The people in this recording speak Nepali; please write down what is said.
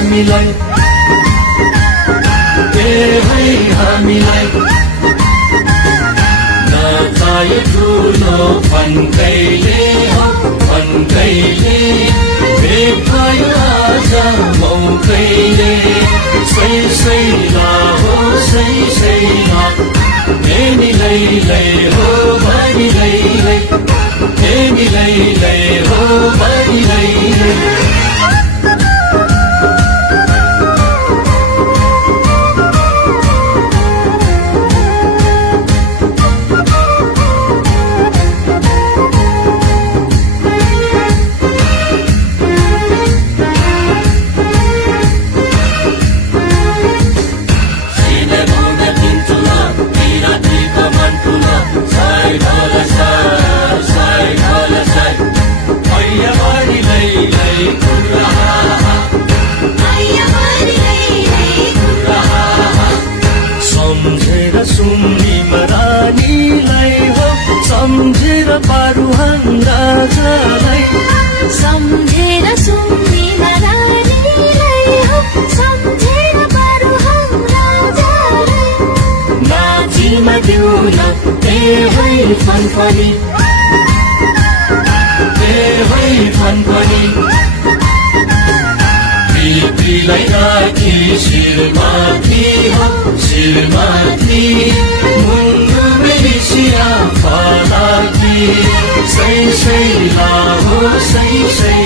हामीलाई नचाहिँ ठुलो फन्कैले हो फन्कैले भेट भयो आज मौकैले सैला हो सैला निलै हो बनिलै निलै हो बनिलै सम्झेर पारुहाङ राजालाई सम्झेर सुन्नीमा रानीलाई हो सम्झेर पारुहाङ राजालाई नाचिमा दिउ न फनफनी फनफनी पितृलाई राखी शिरमाथि हो शिरमाथि मुन्नु मेरिसिया फलाकी सैला हो सै